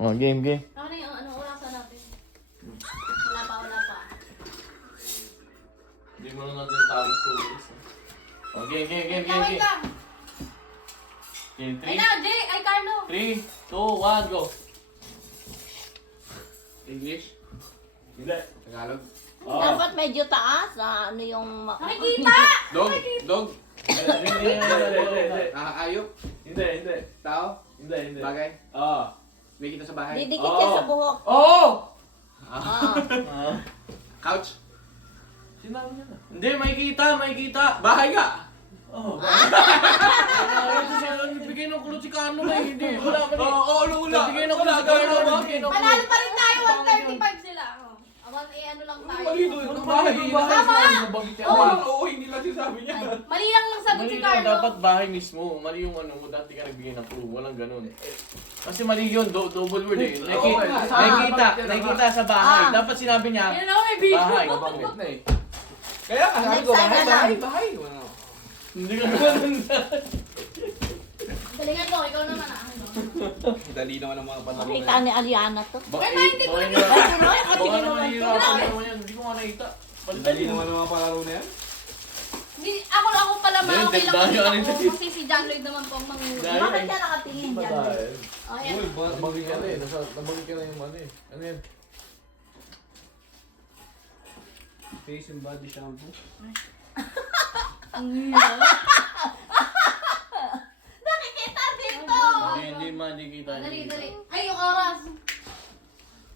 Oh, game. Ano na yung ano, orasan natin? Wala pa. Hindi mo na natin tawag tulis. Oh, game. Wait lang. Game Ay na, Jay! Ay, Carlo! 3, 2, 1, go! English? Hindi. Tagalog. Oh. Dapat medyo taas. Ano yung... Nakikita! Dog. Hindi. Ayop. Hindi. Tao. Hindi. Bagay. Ah. May kita sa bahay. Didikit yan sa buhok. Oh! Ah. Couch. Sinabi niya na. Hindi, makikita. Bahay ka. Oh. Nagbigay ng kulot si Carlo ba? Hindi. Wala pa rin. Oo, wala. Nagbigay ng kulot si Carlo. Nagbigay ng kulot. Panalo pa rin tayo, 135 sila. Ano lang tayo. Mali doon. Ang bahay. Oo, hindi lang sinasabi niya. Mali lang lang sagot si Mali Carlo. dapat bahay mismo. Mali yung ano mo. Dati ka nagbigay ng clue. Walang ganun. Kasi mali yun. Double word eh. Nakikita sa bahay. Dapat sinabi niya, Yan ako, may video. bahay. Nabanggit na eh. Kaya sabi ko, Next time bahay. Hindi ka naman. Galingan mo, ikaw naman ah. Dali naman ang mga panahon. Nakita ni Ariana to. Hindi ko na Baka naman nahihirapan naman yan. Hindi ko nga nakita. Dali naman ang mga palaro na yan. Hindi, ako pala Dahil okay lang dahil ano ako. yun? Kasi si John Lloyd naman po ang manguha. Dahil- Bakit ka nakatingin dyan? Oh, yan. Nabagay ka na eh. Nabagay ka na yung ano eh. Ano yan? Face and body shampoo. Ang hirap. Nakikita dito! Hindi kita. Dali. Ay, yung oras.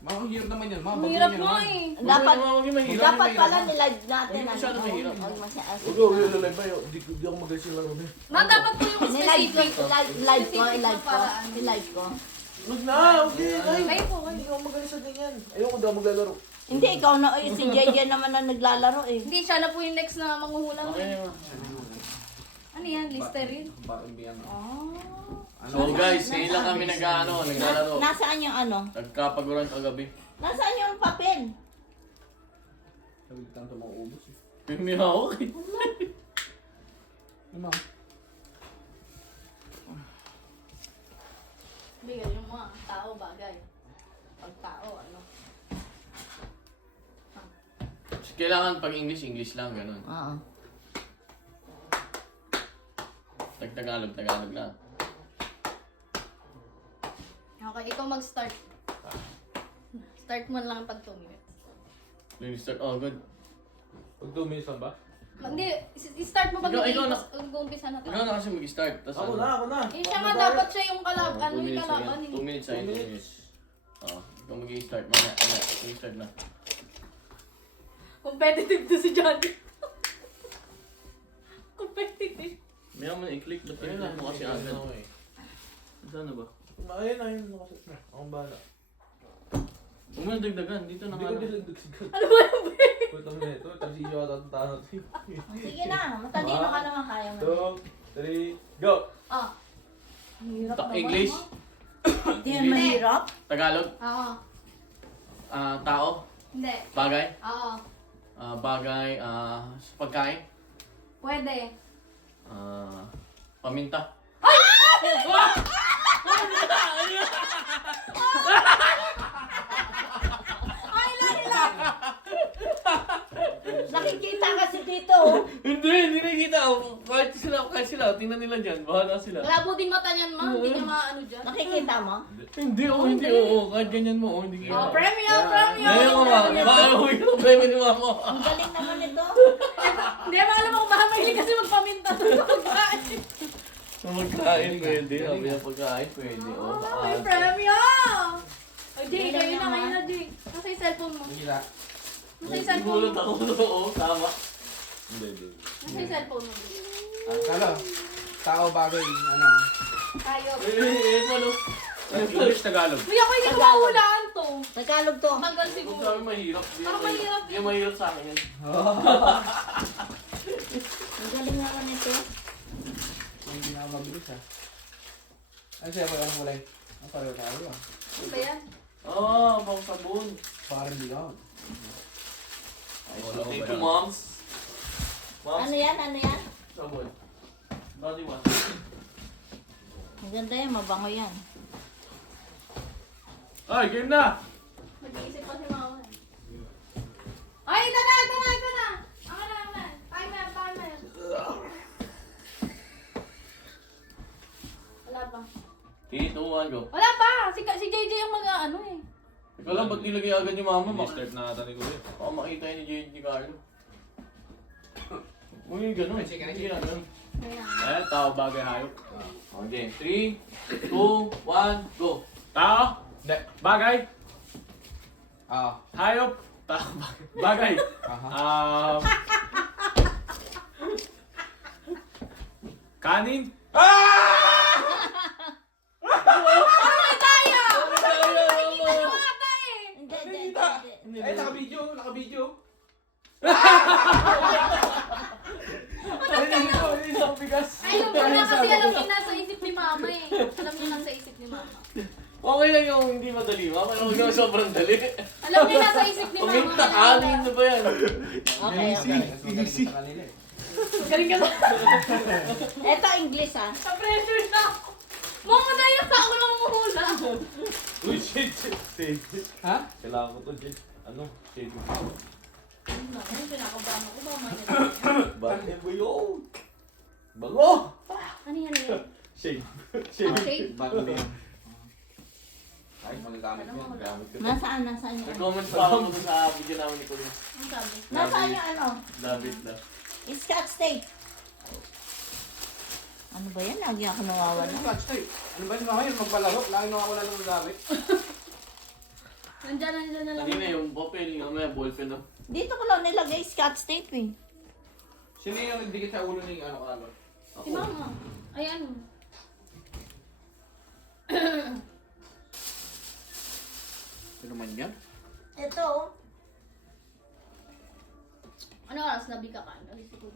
Ang hirap naman yan, ma. Ang hirap mo eh. Dapat pala nilive natin. Hindi masyado mahirap. Huwag masyado. Lalay ba yun? Di ako magaling sila rin. Ma, dapat po yung Nilive ko, specific. nilive ko. Wag na, okay. Kayo po, Hindi ako magaling sa ganyan. Ayoko daw maglalaro. Hindi, ikaw na, si JJ naman na naglalaro eh. Hindi, siya na po yung next na manghuhulang. Okay na. Ano yan? Listerine? Bakit yan? Oh. So guys, ngayon lang kami naglalaro. Nasaan yung ano? Nagkapaguran kagabi. Nasaan yung papel? Sabi ka ito mauubos eh. Hindi ako okay. Ano? Hindi, yung mga tao bagay. Pag tao, ano. Kailangan pag English lang, ganun. Oo. Tagalog lang. Okay, ikaw mag-start. Start mo lang pag 2 minutes. Yung start, oh good. Pag 2 minutes lang ba? Hindi, start mo pag Ikaw na. nag-uumpisa na Ikaw tayo. na kasi mag-start. Tas Ako na. Eh, siya nga dapat siya yung kalab, ano 2 yung minutes kalaban lang. eh. 2 minutes ay 2 minutes. Oh, ikaw mag-i-start. Mamaya, mag-i-start na. Competitive to si Johnny. Competitive. May naman i-click. Ba't i-click mo kasi agad? Saan na ba? Ayun. Akong bahala. Huwag mo na dagdagan. Dito na nga. Ano ba yung babe? Putang na ito. Tapos iyo at ang tanot. Sige na, matalino ka naman kaya mo. 2, 3, go! Ah. Ang hirap naman. English? Hindi yan mahirap. Tagalog? Oo. Tao? Hindi. Bagay? Oo. Bagay, pagkain? Pwede. Paminta? Nakikita kasi dito. Oh. Hindi nakikita. Kahit sila, tingnan nila dyan. Bahala sila. Malabo din mata niyan, ma. Hindi niya maano dyan. Nakikita mo? Hindi, kahit ganyan mo, hindi Oh, kita. premium. Ngayon ko ba? Makakawin ko premium ni mama. Ang galing naman ito. Hindi, alam mo kung baka mahilig kasi magpaminta sa pagkain. Sa magkain pwede. Sabi na pagkain pwede. Oh, baka- may premium! Ay, Jay, kayo na, Jay. Nasa yung cellphone mo. Hindi na. Nasa yung cellphone Gulat mo. ako. Oo, tama. Nasa yung cellphone mo. Kalo. Tao bagay. Ano? Tayo. Palo. English, Tagalog. Uy, ako hindi ko mahulaan to. Tagalog to. Tagal Kung siguro. sabi mahirap. Parang mahirap Hindi mahirap sa akin yan. Ang galing naman ito. Hindi na mabilis ha. Ano siya pa yung mulay? Ang pareho tayo ah. Ano ba yan? Pang sabon. Parang di lang. Thank you, moms. Moms, Ano yan? Ano yan? sabon. Body wash. Ang ganda yan, mabango yan. Ay, game na! Mag-iisip pa si mama. Ay, ito na! Ako na. Timer. Wala pa. 3, 2, 1, go. Wala pa! Si JJ yung mag-ano eh. Ikaw lang, ba't nilagay agad yung mama? Start na ata ni Kuya. Baka makita yun ni JJ ni Carlo. Uy, ganun. Sige, Sige na, ganun. Ayan. Ayan, tao bagay hayop. Okay, 3, 2, 1, go. Tao, Hindi. bagay, hayop, tao, bagay. Aha. Kanin, Hindi. Eh, naka-video. Hindi sa bigas. Ayun ko na kasi alam niya nasa isip ni mama eh. Alam niya nasa isip ni mama. Okay lang yung hindi madali, ma. Pero huwag yung sobrang dali. Alam niya nasa isip ni mama. Puminta, anin na ba yan? Okay. Easy. Sa kanila eh. Galing ka na. Ito English ah. Sa pressure na ako. Mama dahil sa ako lang mahula. uy, shit. Ha? Kailangan ko to, Jay. Ano? Shit. Ano pinakabahan ako ba man? Bakit mo yun? Bango! Ano yan yun? Shade. Okay. Bago na yan. Ay, magagamit Ano yan. mo? Gamit ko. Nasaan yung ano? Nag-comment pa ako dun sa video namin ni Colin. Ang sabi? Nasaan yung ano? Love it na. Scotch tape. Ano ba yan? Lagi ako nawawala. Clutch tape. Ano ba yung mga yun? Magpalaro? Lagi nakawala ng gamit. Nandiyan na lang. Kanina yung papel, yung may ballpen na. Dito ko lang nilagay scotch tape eh. Sino yung nagdikit sa ulo ni ano kalalo? Si mama. Ayan. Sino man yan? Ito oh. Ano oras na ka kain? Alis ko.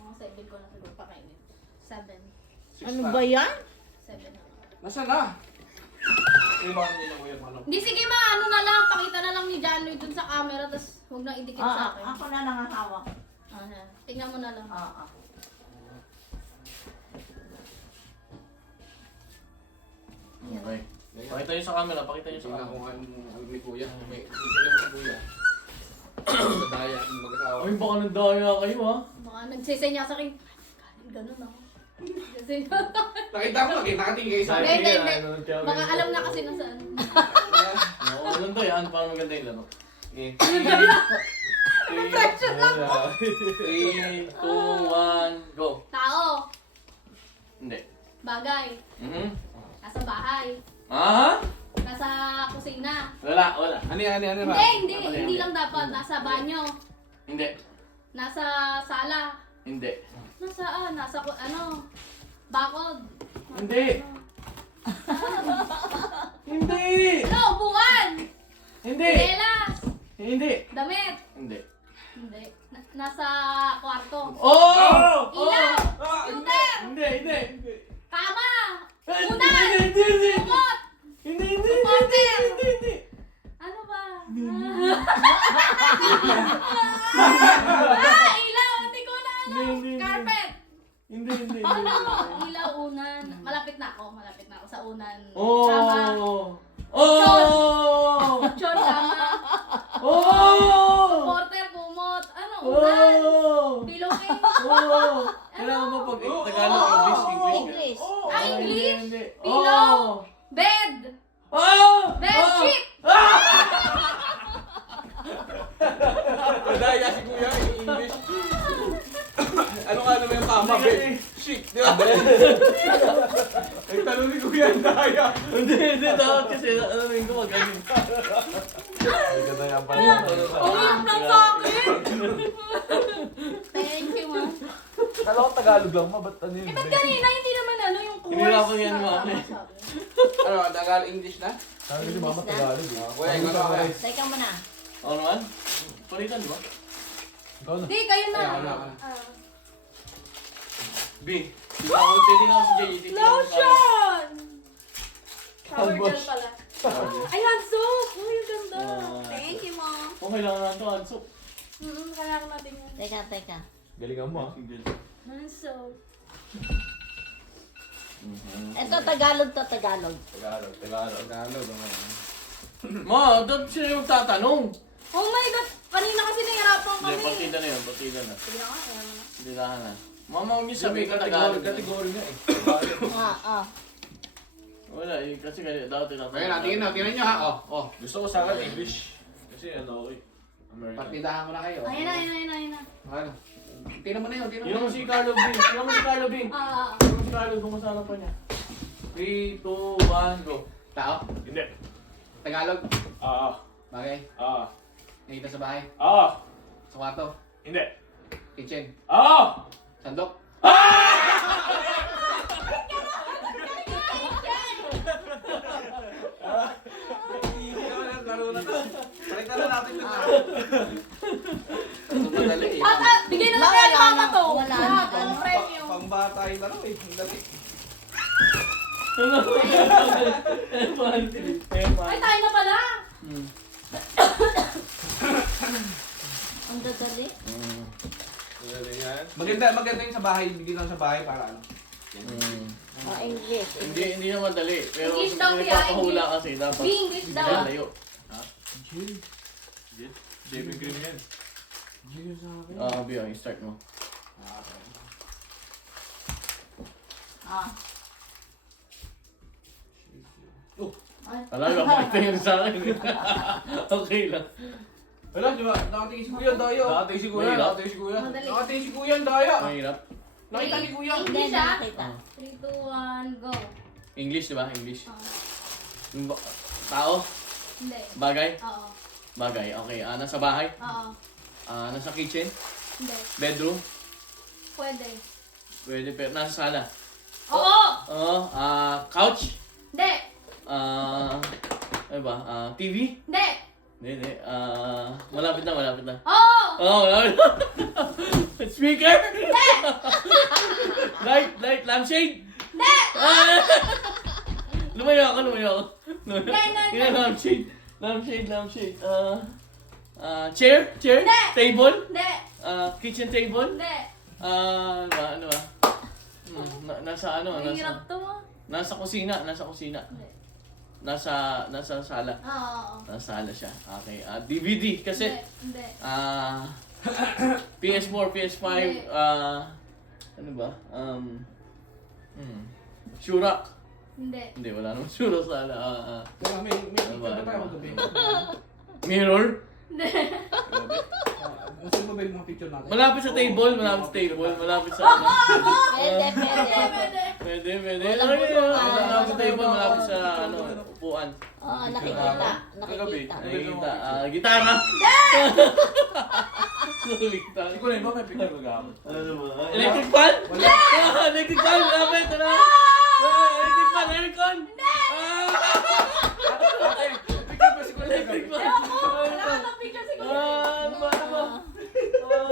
Mga 7 ko na siguro pakainin. 7. Ano ba yan? 7 na. Nasaan na? Yung mga nila ko yung ano. Hindi, sige ma, ano na lang, pakita na lang ni Janoy dun sa camera, tapos huwag nang idikit sa akin. Ako na lang ang hawak. Tingnan mo na lang. Okay. Pakita nyo sa camera, pakita nyo sa Tingnan camera. kung ano ni Kuya. May tingnan mo si Kuya. Sa daya, yung mag-asawa. Ay, baka nandaya kayo ha. Baka nagsisenya sa akin. Ganun ako. Kasi, Nakita ko, nakatingin kayo sa akin. Hindi, hindi. Ano, kaya- baka alam na kasi nasaan. Oo, maganda yan. Para maganda yung laro. Okay. 3, 2, 1, go. Tao, Hindi. bagay, nasa bahay, Ah? nasa kusina. Wala. Ano yan? Ano ba? Hindi lang dapat. Nasa banyo, Hindi. nasa sala, Hindi. nasa bakod. Hindi. Hindi. Ano, upuan, Hindi. telas, Hindi. damit. Hindi. Hindi. Nasa kwarto. Oh! Ilaw, computer, Hindi. kama, Hindi. unan, Hindi. kumot. Hindi. Hindi. Ano ba? Ilaw, hindi ko na alam. Hindi. Carpet. Hindi. Ano? Ilaw, unan. Malapit na ako sa unan. Oh! Kama. Oh! Chon, kama. Oh! Porter, kumot. Ano? Unan. Oh! Pillowcase. Oh! Kailangan mo pag Tagalog, English. English. English. Hindi. Pillow. Oh! Bed. Oh! Bedsheet. Daya si Kuya, in English. Ano nga naman yung kama, babe? Shit, di ba? Nagtanong ni Kuya ang daya. Hindi. Dapat kasi, ano rin ko, magaling. Nagkatayan pa rin. Umiyak na sa akin. Thank you, ma. Kala ko Tagalog lang, ba't ano yun? Ba't kanina hindi naman yung course? Hinirapan yan, mama, eh. Ano, Tagalog English na? Sabi ko si Mama Tagalog eh. Kuya, ikaw na kaya. Teka mo na. Ako naman? Palitan ba? Ikaw na. Hindi, kayo na. Ayan, wala ka na. B. Titignan ko si Jay. Titignan ko si Kyle. Lotion! Shower Handwash. gel pala. Ayan, soap! Uy, ang ganda. Ah. Thank you, mom. Oh, kailangan natin ito, Anso. Kailangan natin yan. Teka. Galingan mo ah. Ang soap. Ito Tagalog to Tagalog. Tagalog. Tagalog, ano. Ma, doon sila yung tatanong. Oh my God! Kanina kasi nahirapan Hindi, kami. partida na yun, partida na. Sige nga, ayan na. Partidahan na. Mama, huwag niyo Sabi sabihin na Tagalog. kategory nga eh. Wala, eh, kasi dati na. Ayun na, tingnan nyo ha. Oh. Gusto ko sa akin English. Kasi ano ako eh. American. Partidahan ko na kayo. Ayun na, ayun na, ayun na, ayun na. Ano? Tingnan mo na yun, tingnan Yun mo mo na. si Carlo Bing. Yun mo si Carlo Bing. Ah, Yun mo si Carlo, kumasana pa niya. 3, 2, 1, go. Tao? Hindi. Tagalog? Ah. Bagay? Ah. Nakita sa bahay? Ah. Sa kwarto? Hindi. Kitchen? Ah. Sandok? Laro na to. Balikan na natin ito. Madali eh. bigyan na lang kaya ni Mama to. Wala Ah, na. pang premyo. Pangbata yung laro eh. Ang dali. Ay, tayo na pala. Ang dadali. Ang dali yan. Maganda yung sa bahay. Bigyan lang sa bahay para ano. Oh, English. Hindi na madali. Pero English kung daw, Pia, pinagpapahula English. kasi dapat. Be English daw. Layo. Shaving cream yan. Biyo, start mo. Ah. Talaga, pakita yun sa akin. Okay lang. Wala, di ba? Nakatingin si Kuya, daya. Nakatingin si Kuya. Mahirap. Nakatingin si Kuya. Madali. Nakatingin si Kuya, daya. Mahirap. Nakita ni Kuya. Hindi English, na ah. nakita. 3, 2, 1, go. English, di ba? English. Ah. Yung tao? Hindi. Bagay? Oo. Bagay. Okay. Nasa bahay? Oo. Nasa kitchen? Hindi. Bedroom? Pwede. Pwede, pero nasa sala? Oo! Oo. Couch? Hindi. Ano ba? TV? Hindi. Hindi. Malapit na, malapit na. Oo! Oo, malapit na. Speaker? Light, lampshade? Hindi. Lumayo ako. Hindi. Yan, lampshade. Chair? Hindi. Table? Hindi. Kitchen table? Hindi. Ano ba? Nasa ano? Ang hirap to. Nasa kusina. Hindi. Nasa sala. Oo. Nasa sala siya. Okay. DVD kasi. Hindi. PS4, PS5. Hindi. Ano ba? Shurak. Hindi. Hindi, wala naman shurak sa sala. Kaya may picture ba tayo magabi? Mirror. Hindi. Gusto mo ba yung mga picture natin? Malapit sa table. Malapit sa ano. Pwede, pwede. Pwede. Pwede. Walang upuan. Malapit sa table, malapit sa ano, upuan. Oo, nakikita. Kagabi. Nakikita. Nakikita. Gitara. Nakikita. Hindi ko na ba may picture magamit? Ano ba? Electric fan? Wala. Electric fan, malapit. Ano? Electric fan, aircon. Picture ba si Kuya? Electric fan. Wala ka picture si Kulin. Ano ba?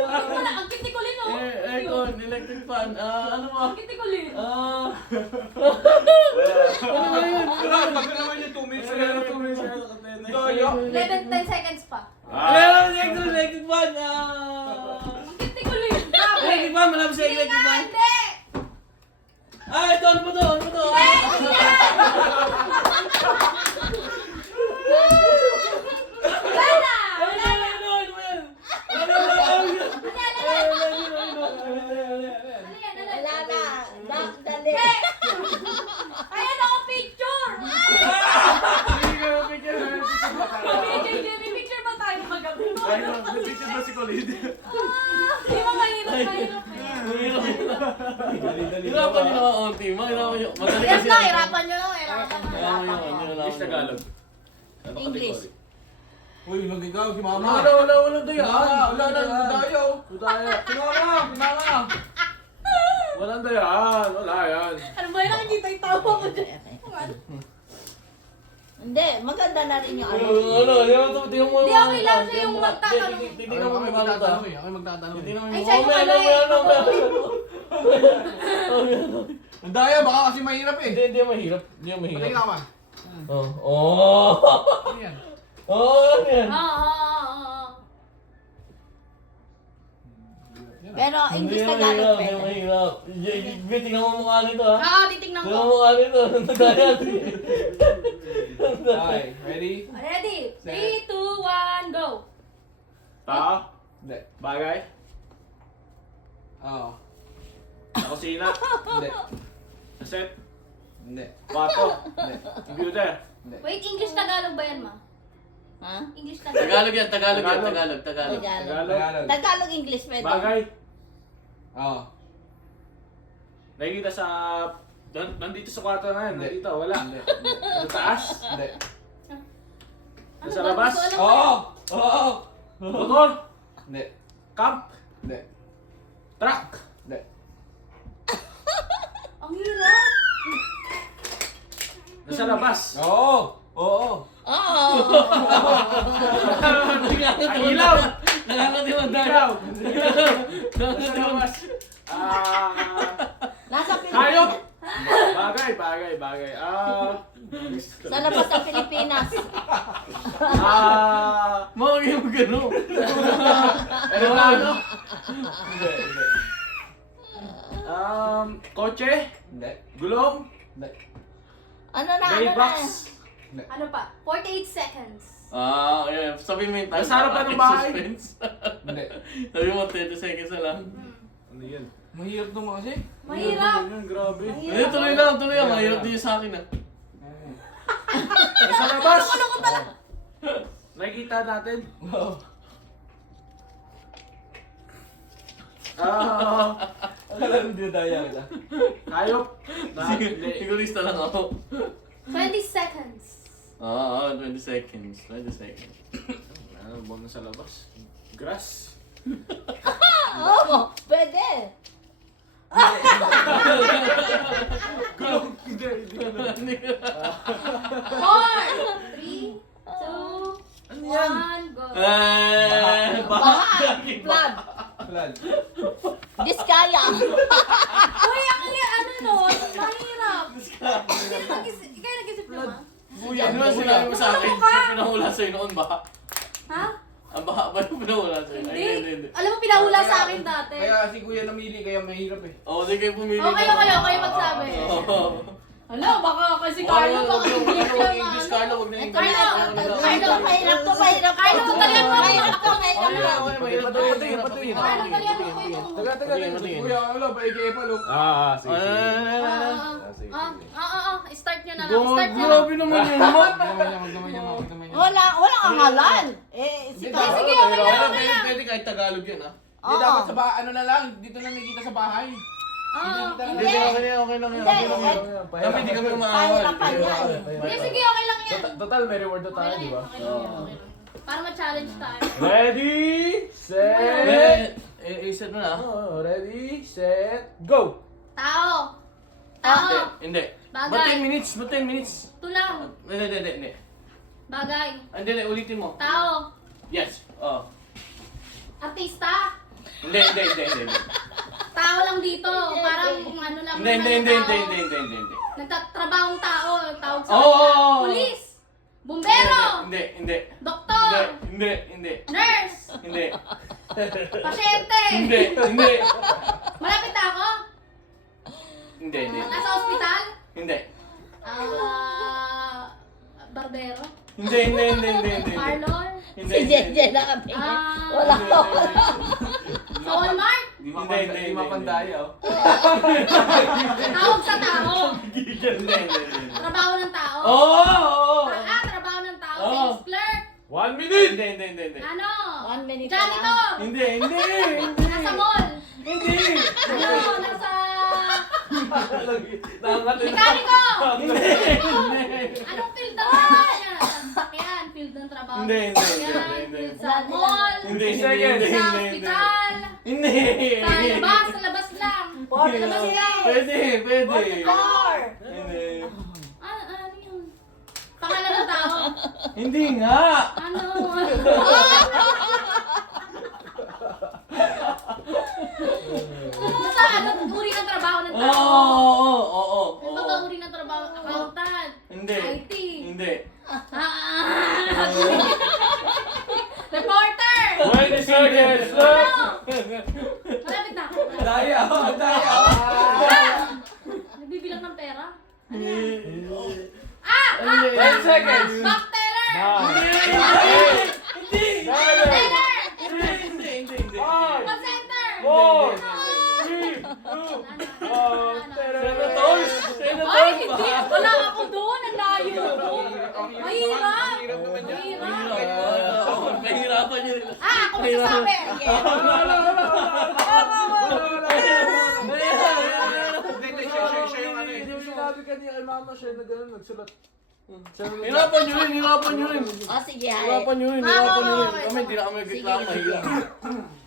Wala, ang kiti Kulin, oh. Aircon, electric fan. Ano mo? Ang kiti Kulin. Ano ba yun? Wala, bago naman yung 2 minutes. Wala na 2 minutes. Daya. 10 seconds pa. Electric fan. Ang kiti Kulin. Grabe. Electric fan, malapit sa Hindi electric nga, fan. hindi. Ito, ano ba to? Ano ba to? Wala. Ano yan, ano yan? Wala na. Dali. Ayan ako, picture. May picture ba tayo kagabi? Picture ba si Kuya? Di ba mahirap eh. Hirapan nyo naman onti. Mahirapan nyo. Madali Yes kasi. lang, hirapan nyo lang. Hirapan nyo. English Tagalog. Ano English. Uy, mag-ikaw si Mama. Wala daya. Wala na, daya. Si Mama. Walang dayaan. Wala yan. Ano ba yun? Nakikita yung tawa ko dyan. Hindi, maganda na rin yung ano. Tingnan mo Di, okay lang siya yung magtatanong. Tingnan mo Ako yung ano magtatanong eh. Ako magtatanong eh. Tingnan mo Ay, yung siya yung ano eh. Ang daya, baka kasi mahirap eh. Hindi mahirap. Hindi Pati mahirap. ka ma. Oh. Ano yan? Yan. Oo. Pero English Hindi Tagalog mahirap. pwede. Mahirap. Tingnan mo mukha nito ha. Oo, titignan Tingnan ko. mo mukha nito. Nagdaya. Okay, ready? Ready? Kusina. Hindi. Set. Hindi. Kwarto. Hindi. Computer. Hindi. Wait, English Tagalog ba yan, ma? Ha? English Tagalog. Tagalog yan, Tagalog yan, Tagalog. Tagalog, Tagalog. Tagalog. Tagalog. Tagalog English pwede. Bagay. Oo. Nakikita sa... Nandito sa kwarto na yan. Hindi. Nandito, wala. Hindi. Sa taas. Hindi. Ano Nasa ba? labas? Hindi ko alam. Oo! Oo! Motor. Hindi. Camp. Hindi. Truck. Hindi. Ang hirap. Nasa labas. Oo! Oo! Oo. Ang ilaw. Nakakatiwanda. Ilaw. Nasa labas. Nasa Hayop. Pilipinas. Bagay. Sa labas ng Pilipinas. Mawag yung gano'n. Aeroplano. Hindi. Hindi. Kotse. Hindi. Gulong. Hindi. Ano na? Mailbox. Ano pa? 48 seconds. Okay. Sabi mo yung time. Nasa harapan ng para bahay. suspense. Hindi. Sabi mo 30 seconds na lang. Ano yan? Mahirap naman kasi. Mahirap. Ano yan? Grabe. Hindi, tuloy lang. Mahirap din sa akin ah. Nasa labas. Nakikita natin. Oo. Akala ko dinadaya kita. Hayop. Hindi. Sigurista lang ako. 20 seconds. 20 seconds. 20 seconds. Ano ba na sa labas? Grass. Oo. Pwede. Gulong. Hindi. 4, 3, 2, 1, go. Baha. Flood. Plan. Diskaya. Uy, ano nun? Mahirap. Ikaw nag-isip nyo, ma? Ano ba sinabi mo sa akin? Pinahula sa'yo noon ba? Ha? Ang baha ba yung pinahula sa'yo? Ay, Hindi. Alam mo, pinahula sa akin dati. Kaya si kuya namili, kaya mahirap eh. Oo, di kayo pumili. Kayo magsabi. Ano, baka kasi Carlo, baka English lang. English, Carlo, huwag na English. Carlo, mahirap to, mahirap to. Carlo, talagang mahirap to, mahirap to. Mahirap to. Carlo, talagang mo ito. Taga. Kuya, ano ba? Ike pa, look. Sige. Start nyo na lang. Start nyo lang. Grabe naman yun, ma. Magdamay niya. Walang angalan. Si Hindi, Carlo. Sige, okay lang. Pwede kahit Tagalog yun, ha? Hindi, dapat sa bahay, ano na lang, dito na nakikita sa bahay. Hindi, okay lang yun. Kami hindi kami umaawal. Pahirapan niya eh. Hindi, sige, okay lang yan. Total, may reward na Okay tayo, lang di yan, ba? okay lang yan, okay lang. Para ma-challenge tayo. Ready, set. Iset mo na. Ready, set, go! Tao. Hindi. Bagay. Ba't 10 minutes? Ba't 10 minutes? Ito lang. Hindi. Bagay. Hindi, ulitin mo. Tao. Yes. Oh. Artista. Hindi. Tao lang dito. Parang ano lang. Hindi. Nagtatrabahong tao. Tawag sa Oo. kanila. Pulis. Bumbero. Hindi. Doktor. Hindi. Nurse. Hindi. Pasyente. Hindi. Malapit na ako. Hindi. Nasa ospital. Hindi. Barbero. Hindi. Parlor. Hindi. Si Jenjen nakatingin. Wala ko. Sa Walmart. Hindi mapandaya, oh. Tawag sa tao. Hindi. Trabaho ng tao. Oo. Trabaho ng tao. Oo. Sales clerk. 1 minute! Hindi. Ano? 1 minute na lang. Janitor. Hindi. Nasa mall. Hindi. Ano? Nasa... Nangangatin. Mekaniko. Hindi. Anong field ng trabaho niya? Sa sasakyan. Field ng trabaho. Hindi. Yan. Sa mall. Hindi. Sa ospital. Hindi. Sa labas lang. Four Sa labas minutes. lang. Pwede. Four. Hindi. Ano yun? Pangalan ng tao. Hindi nga. Ano? Basta anong uri ng trabaho ng tao? Oo. Ano ba uri ng trabaho? Accountant? Hindi. IT? Hindi. Reporter! 20 seconds left! Malapit na. Daya. Nagbibilang ng pera? Ano Hindi. yan? 10 seconds! Back teller! Hindi. Teller! Hindi. Call center! 4, 3, 2, Senators! Ay, hindi. Wala ako doon. Ang layo ko. Mahirap. Hirap naman yan. Mahirapan yun. Ah, ako magsasabi. Hindi, siya yung ano eh. Yung sinabi kanina kay mama siya na gano'n, nagsulat. Hirapan nyo rin, hirapan nyo rin. O, sige, Hari. Hirapan nyo rin, hirapan nyo rin. Kami, hindi na kami Sige, reklamo, sige. mahirap.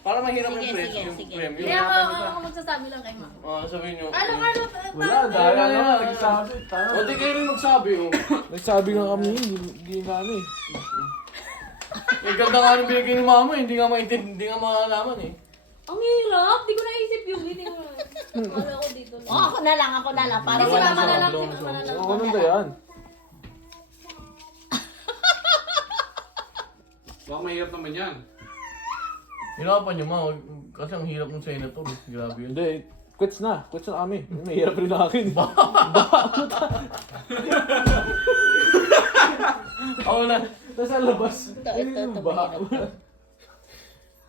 Para mahirap yung Sige, press, sige, yung sige. premium. Hindi ako magsasabi lang kay mama. Sabihin nyo. Ano, Wala, dahil naman, nagsabi. O, di kayo rin magsabi, oh. Nagsabi nga kami, hindi na ano eh. Yung ganda nga rin binigay ni mama, hindi nga maintindihan, hindi nga makakalaman eh. Ang hirap. Di ko naisip yung hindi mo. Wala ko dito. O, ako na lang. Para Kasi wala mama na sa... lang. Si mama na lang. Ako nung yan. Baka mahirap naman yan. Hirapan nyo, ma. Kasi ang hirap ng senator. Grabe yun. Hindi, quits na kami. Mahirap rin akin. Ako na. Nasa labas. Ito, mahirap.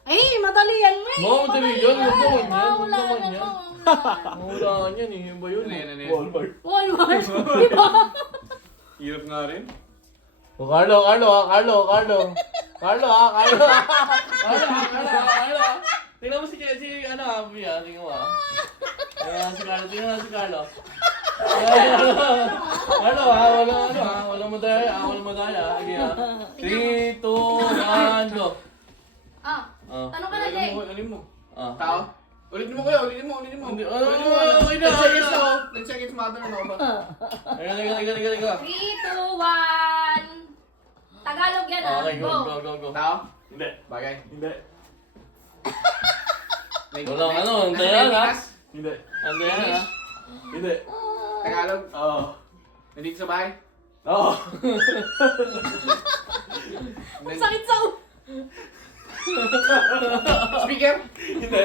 Ay, madali yan mo eh. Oo, madali yan. Huwag naman yan. Huwag Mawala naman na yan. to. Mahulaan yan eh. Yung ba yun? Ano yan? Walmart. Walmart. Di ba? Hirap nga rin. O, Carlo. Carlo. Tingnan mo si ano ha, Mia. Tingnan mo ha. Tingnan si Carlo. Carlo ha, walang madaya. Sige ha. 3, 2, 1, go. Ah, tanong ka na, Jay. Alin mo? Tao? Ulitin mo kuya, ulitin mo. Okay na. 10 seconds mother na ba? Ayun. 3, 2, 1. Tagalog yan ah. Okay, Go. go. Tao? Hindi. Bagay. Hindi. Walang ano, Nasa hindi yan ha. Pilipinas? Hindi. Hindi yan ha. Hindi. Tagalog? Oo. Nandito sa bahay? Oo. Ang sakit sa ulo. Speaker? Hindi.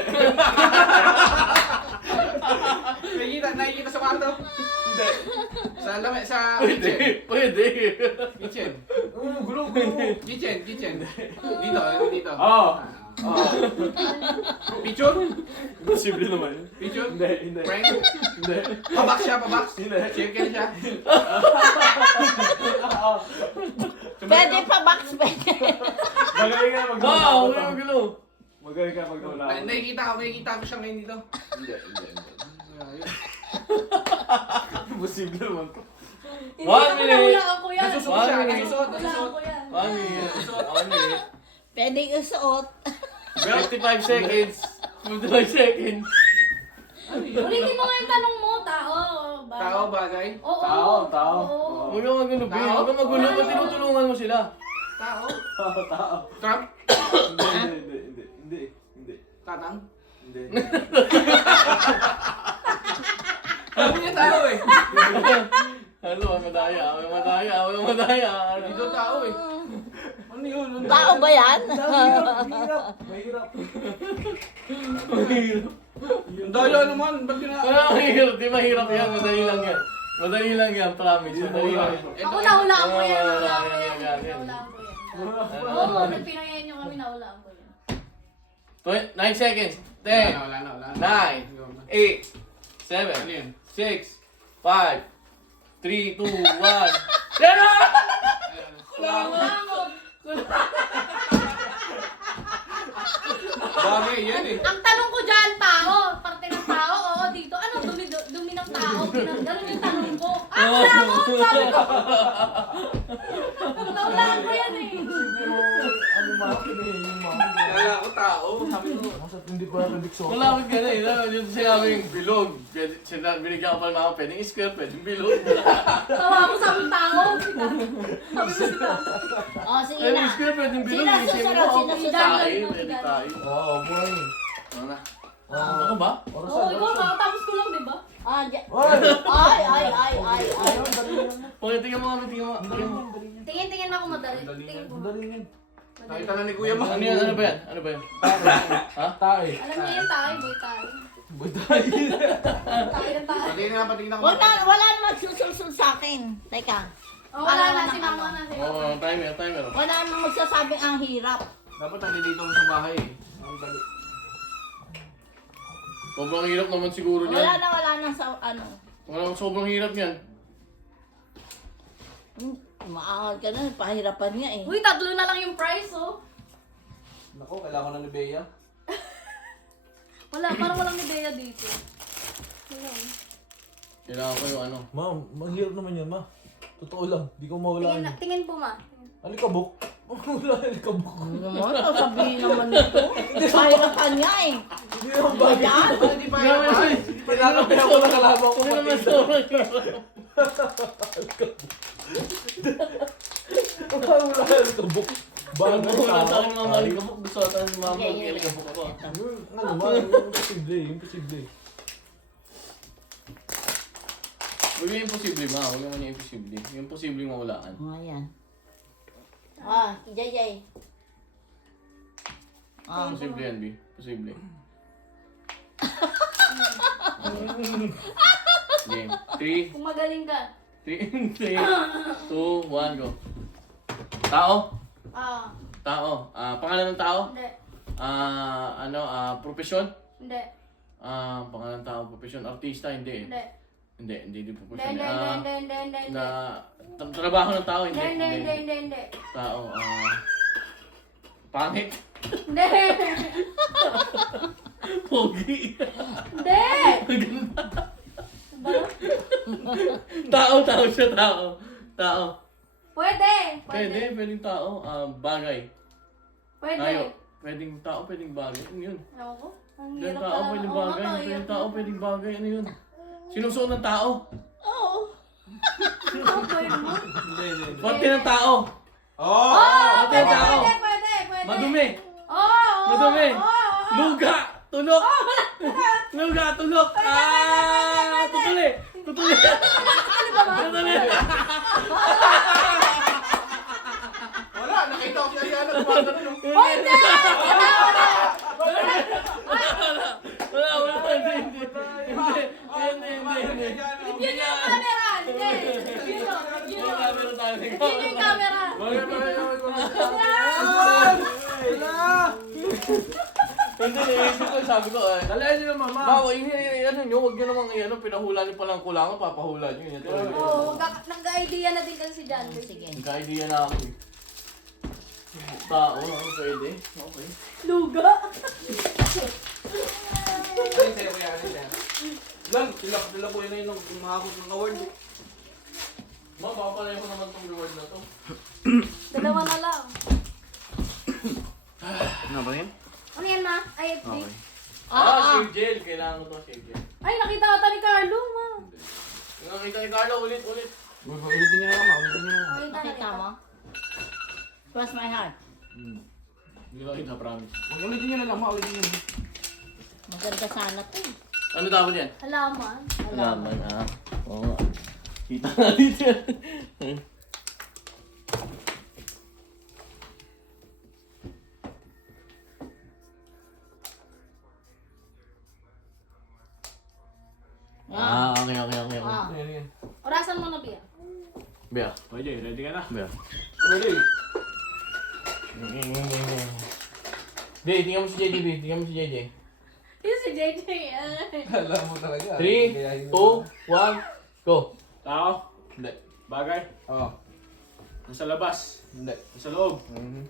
Nakikita sa kwarto? Hindi. Sa kitchen? Pwede. Kitchen? Gulo. Kitchen? Dito? Oo. Picture? Posible naman. Picture? Hindi. Prank? Hindi. Pabaks siya, pabaks? Hindi. Circle siya? Pwede pa, box, pwede. Magaling ka mag Wow, gulo. Magaling ka mag Nakikita ko siya ngayon dito. Hindi. Posible naman to. Hindi One ako minute. nahulaan ko yan. Nasusuot siya, One nasusuot. Nahulaan ko yan. 1 minute. Pwede isuot. 55 seconds. 55 seconds. Ulitin mo nga yung tanong mo. Tao. Bagay. Tao, bagay? Oo. Tao. Oo. Huwag kang magulo, Bi. Huwag kang magulo. Ba't tinutulungan mo sila? Tao? Tao. Trump? Hindi. Tatang? Hindi. Sabi niya tao eh. Ano, madaya. Dito tao eh. Ano yun? Tao ba yan? Mahirap. Ang daya naman. Ba't yun Wala kang hirap. Di mahirap yan. Madali lang yan. Promise. Madali lang yan. Ako nahulaan ko yan. Oo, Nahulaan ko yan. yan. Nahulaan ko yan. Oo, nagpinayan nyo kami. Nahulaan ko yan. 9 seconds. 10, Wala na. 9, 8, 7, Ano yun? 6, 5, 3, 2, 1. Yan na! Bagay yan eh. Ang tanong ko dyan, tao. Parte ng tao. Oo, dito. Ano, dumi ng tao. Ganun yung tanong ko. Wala mo. Sabi ko. Nahulaan ko yan eh. Ano makin eh, yung mga. Wala ko tao. Sabi ko. Hindi pa nabikso. Malapit ka na eh. Yung sinabing bilog. Binigyan ka pa ng mga pwedeng square, pwedeng bilog. Tawa ko sa aming tao. Sabi ko si tao. O, sige Pwedeng na. square, pwedeng bilog. Sino Isipin susunod? mo, Sino okay, susunod? tayo, pwede tayo. Oo, boy. Ano na? Ano ba? Oo, ikaw, kakatapos ko lang, di ba? Ah, Oy! ay. Okay, tingnan mo kami, tingnan mo. Tingin mo ako madali. Tingin ko. Dali yan. Nakita na ni Kuya mo. Ano yan? Ano ba yan? Ano ba yan? Ha? Tae. Alam niyo yan, tayo, boy tayo. Buday. Tayo ng tayo. Patingin ako. Wala na magsusulsul sa akin. Teka. Oh, wala na, si mama na, si mama. Oo, timer. Wala na magsasabing ang hirap. Dapat nandito lang sa bahay eh. Sobrang hirap naman siguro niyan. Wala na sa ano. Sobrang hirap niyan. Maangal ka na, pahirapan niya eh. Uy, 3 na lang yung price, oh. Nako, kailangan ko na ni Bea. Wala, parang walang ideya dito. Wala, oh. Kailangan ko yung ano. Ma, maghirap naman yan, ma. Totoo lang, di ko mawala. Tingin po, ma. Alikabok. Wala alikabok. Ano naman, sasabihin naman nito. Pahirapan niya eh. Hindi naman bagay. Yan. Hindi pa yan. Kinakapaya ko na kalaban ko. Hindi naman sobrang Wala alikabok. Bago wala sa sa akin mga alikabok. Gusto ata si mama mag-alikabok ko. Ano ba? Imposible, imposible. Huwag yung imposible, ma. Huwag naman yung imposible. Yung imposible yung mawalaan. Ayan. Jay. Imposible yan, B. Imposible. Game. 3, Kung magaling ka. 3, 2, 1, go. Tao? Ah, Tao. Pangalan ng tao? hindi. Profesyon? Hindi. Pangalan ng tao, profesyon. Artista? Hindi. Hindi. Hindi Hindi, profesyon. hindi. Trabaho ng tao? Hindi, hindi. Tao, pangit? Hindi. Pogi? Hindi. Tao siya, tao. Pwede. Pwedeng tao. Bagay. Pwede. Tayo. Pwedeng tao, pwedeng bagay. Ano yun? Ewan ko. Ang Pwedeng hirap tao, pala. pwedeng Oo nga, bagay. ang Pwedeng hirap tao, na. pwedeng bagay. Ano yun? Sinusuot ng tao. Oo. Ang pwede mo. Hindi. Parte ng tao. Oh! Parte ng tao. Pwede. Madumi. Oo. Madumi. Oo. Luga. Tulok. Luga, tulok. Tutuli. Tutuli. Tutuli. Wala, nakita ko siya yan. Gumagano. Pwede. Wala. Hindi. Yun yung camera. Hindi. Yun yung camera. Hindi, naisip ko, sabi ko, Dalayan niyo na mama. Bawa, ano nyo, huwag nyo namang pinahula nyo palang kulangan, papahula nyo. Yan talaga. Oo, nag-idea na din kasi si John. Sige. Nagka-idea na ako eh. Tao, pwede. Okay. Luga. Ay, sa'yo kuya, ano siya? Lan, sila po yun na yung makakot ng award. Ma, baka pala ko naman tong reward na to. Dalawa na lang. Ano ba yun? Ano yan, ma? IFD? Shave gel. Kailangan ko to, shave gel. Ay, nakita ata ni Carlo, ma. Yung nakita ni Carlo, ulit. Ulitin niyo na mama, ulitin niyo na. Nakita mo? Cross my heart. Hindi ko kita, promise. Ulitin niyo na lang, ma, ulitin niyo na. Maganda sana to eh. Ano dapat yan? Halaman. Alaman, Oo nga. Kita nga dito yan. Okay. Ah. Ano yan? Orasan mo na, Bia. Bea. Okay, ready ka na? Bea. Ready? Hindi, tingnan mo si JJ, B. Tingnan mo si JJ. Yun si JJ. Alam mo talaga. 3, 2, 1, go. Tao, Hindi. bagay, Oo. nasa labas, Hindi. nasa loob, Mhm.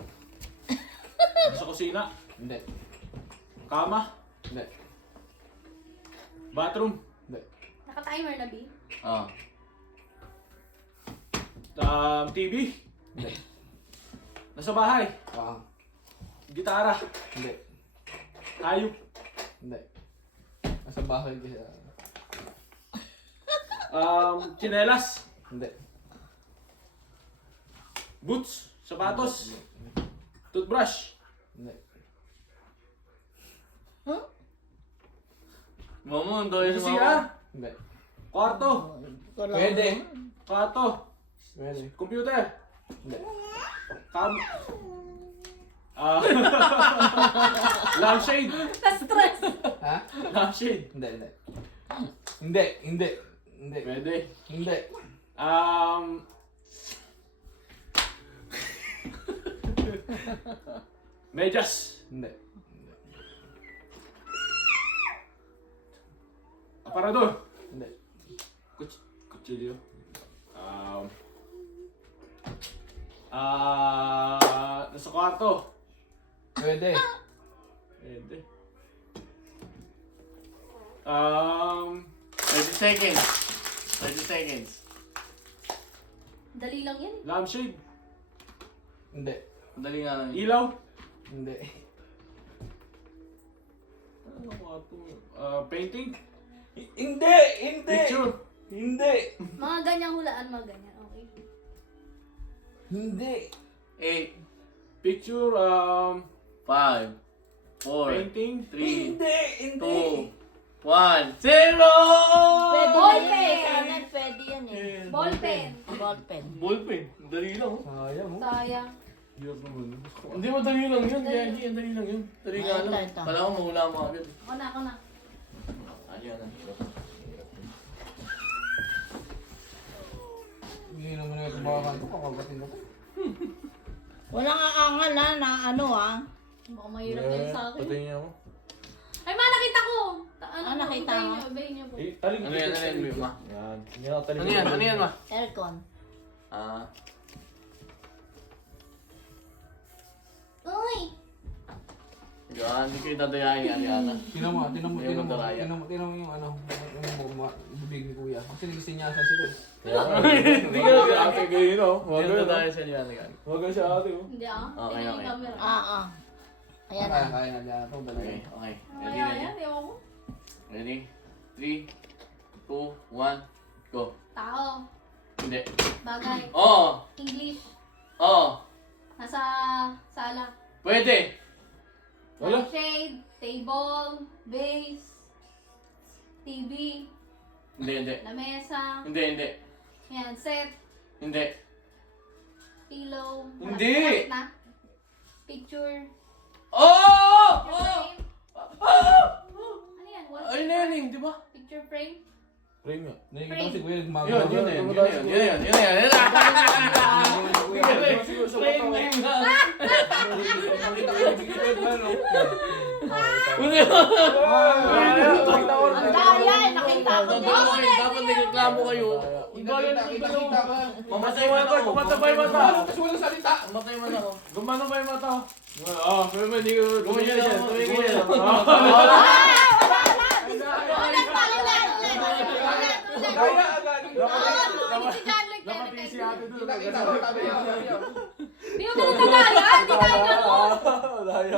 nasa kusina, Hindi. kama, Hindi. bathroom, Hindi. Naka-timer na, B. TV, Hindi. nasa bahay, Ah. gitara, Hindi. hayop, Hindi. Nasa bahay kasi. tsinelas, Hindi. boots, sapatos, toothbrush, Hindi. Mama, ang dahil si CR, Hindi. kwarto, Pwede. kwarto, Pwede. computer, Hindi. lampshade, Na-stress. Ha? lampshade, Hindi. Hindi. Hindi. Hindi. Hindi. pwede, Hindi. medyas, Hindi. Aparador. Hindi. Kutsilyo. Nasa kwarto. Pwede. Pwede. 30 seconds. 30 seconds. Dali lang yan eh. Lampshade. Hindi. Madali nga lang. Ilaw. Hindi. Ano kwarto? Painting. Hindi! Hindi! Picture. Hindi! Mga ganyang hulaan, mga ganyan. Okay. Hindi! 8, Picture. 5, 4, Painting. 3, Hindi! 2, 1, 0! Pwede Ball yan pen. eh. Sana pwede yan eh. Ballpen. Ballpen. Ballpen. Dali lang. Sayang mo. Sayang. Hirap naman. Hindi, madali lang yun. Kaya hindi, dali lang yun. Dali nga Ito, lang. ito. Kala ko mahula mo agad. Ako na, ako na. Ayan na. Hindi naman nga tumakan ito. Kakagatin ako. Walang aangal ha, na ano ha. Baka mahirap na yun sa akin. Patayin niya ako. Ay, ma, nakita ko! Nakita mo? Obayin niyo po. Taling. Ano yan, ma? Yan. Yan ako taling. Ano yan, ma? Aircon. Uy! Yan, hindi kayo dadayain, Ariana. Tinan mo, tinan mo, Hindi tinan mo mo. daraya. Tinan mo yung ano, yung bibig ni Kuya. Kasi nagsisinyasan sila eh. Hindi ka na ate kayo, no? Hindi kayo dadaya sa Ariana. Huwag ka siya ate, oh. Hindi ah. Okay, Tingnan yung okay. camera. Ayan Kaya, na. kaya na dyan. Ito, dali. Okay, okay. Ready, Kaya ready. yan, ewan ko. Ready? 3, 2, 1, go. Tao. Hindi. Bagay. Oo! English. Oo! Nasa sala. Pwede! Wala. Shade. Table. Base. TV. Hindi, hindi. Lamesa. Hindi, hindi. Yan, set. Hindi. Pillow. Hindi. Malapit na. Picture. Oh! Picture Oh! frame. Ano yan? Wall Ayun na yan eh, di ba? Picture frame. Frame nga. Nakikita ko si Kuya Yun, gumagawa. yun na yun, yun na yun, yun na yun, yun na yun. Frame na yun na. Nakita ko yung bibig ni Kuya gumagawa. Ang daya eh, nakita ko din. Dapat nagreklamo kayo. Nakita ka. Mamatay man ako. Kumatabay mata. Kasi walang salita. Mamatay man ako. Gumano ba yung mata? Pero hindi ko Tumingin lang, tumingin lang. Ulit pa, ulit. Daya agad. Si John Lloyd Dapat Kennedy. si ate doon. Nakita ko, tabi niya. Di mo ganun tagaya? Di tayo ganun. Daya.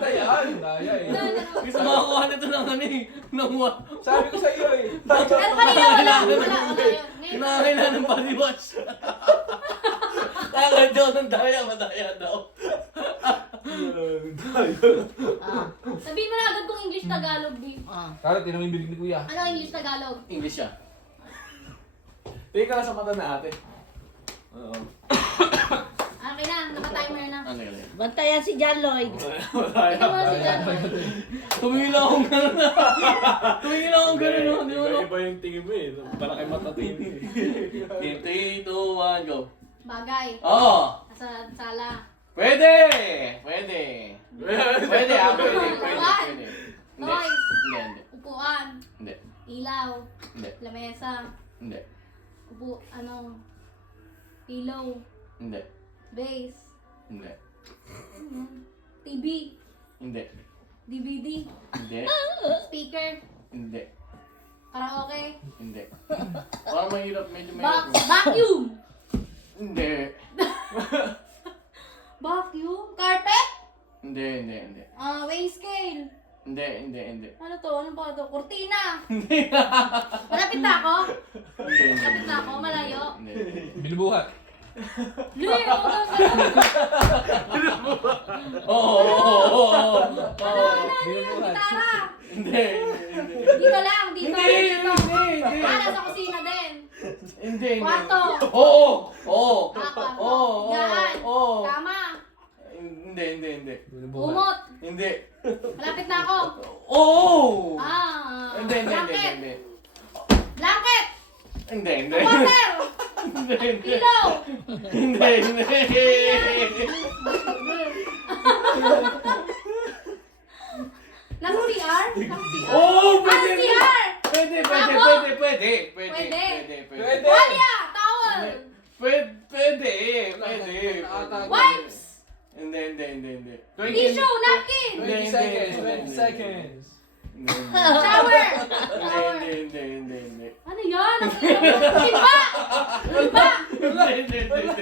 Daya. Daya eh. Gusto makakuha nito ng ano eh. Ng what? Sabi ko sa iyo eh. Pero kanina wala yun. Ngayon, Kinakailan ng body wash. Kala daw ng daya, madaya daw. sabihin mo na agad kung English Tagalog, B. Kala, tinan mo yung bibig ni Kuya. Ano ang English Tagalog? English siya. Tingin ka lang sa mata na ate. Oo. Okay na, naka-timer na. Ano yun? Bantayan si John Lloyd. Ikaw mo si John Lloyd. Tumingin lang akong gano'n. Tumingin lang akong gano'n. Di ba? Iba yung tingin mo eh. Para kay mata tingin mo eh. 3, 2, 1, go. Bagay. Oo! Nasa sala. Pwede! Pwede! Pwede ah, pwede, pwede, pwede. Hindi, Noise. hindi, hindi, Upuan. hindi, Ilaw. hindi, Lamesa. hindi, Pillow. hindi, Base. hindi, TV. hindi, DVD. hindi, Speaker. hindi, Karaoke. hindi. Parang mahirap, medyo mahirap. Vacuum. Hindi, Vacuum. Carpet. hindi, hindi, hindi, Weighing scale. hindi, hindi, hindi. Ano to? Ano ba to? Kurtina. Malapit na ako? Hindi, hindi, Malapit na ako? Malayo? Hindi, Binubuhat. Hindi, ako Oo, oo, oo. Binubuhat. Gitara. Hindi, hindi, Dito lang, dito. Hindi, Dito. hindi, hindi. Nasa kusina din. hindi. Kwarto. Oo, oo, Kwarto. oo, Higaan. oo. Kama. Hindi, hindi, hindi. Binubuhat. Umot. Hindi. Malapit na ako. Oo! Blanket. Hindi, hindi, hindi, hindi. Blanket. Hindi, hindi. Water. Hindi, hindi. Pillow. Hindi, hindi. Nasa CR? Nasa CR? Oo, Ah, pwede. CR! Pwede Pwede. Walya! Towel! Pwede. Wipes! Hindi. Tissue! Napkin! 20 seconds. 20 seconds. Shower! Hindi. Ano yan? Iba! Hindi. Tubig!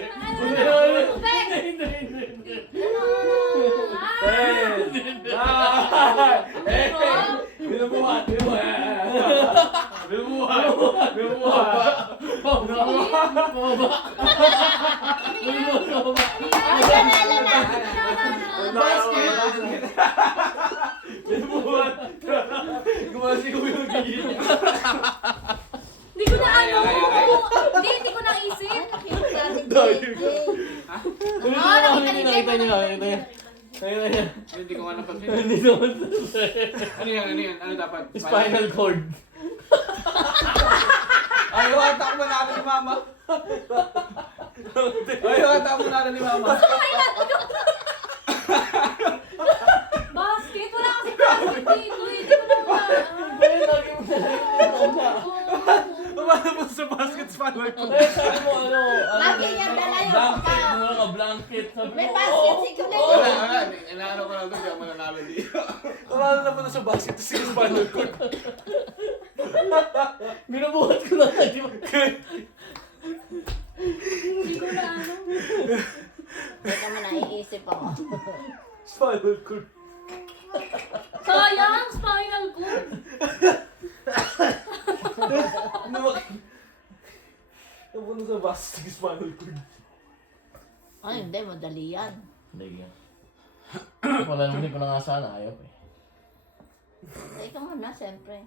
Binubuhat. Alam na. Basket. Binubuhat. Gumasi ko yung gigil. Hindi ko na ano. Hindi ko na isip. Nakita niyo. Hindi ko nga napansin. Hindi naman. Ano yan? Ano dapat? Spinal cord. Ayaw ata ako manalo ni Mama. Ayaw ata ako manalo ni Mama. Basket! Wala kasi basket dito. Hindi ko na Paano po sa basket spinal cord? Sabi mo ano? Lagi yan dala yung Blanket. pagka. Mga blanket. Sabi May mo, basket oo. si Kulay. Wala. Inaano ko lang doon, hindi ako mananalo dito. Wala na po sa basket, tapos yung spinal cord. Binubuhat ko lang. Di ba? Hindi ko na ano. Teka mo na, iisip ako. Spinal cord. Sayang! Spinal cord! Napunta sa basket, spinal cord. Ay, hindi, madali yan. Hindi yan. Wala naman din ko na nga sana. Ayaw eh. Teka muna, siyempre.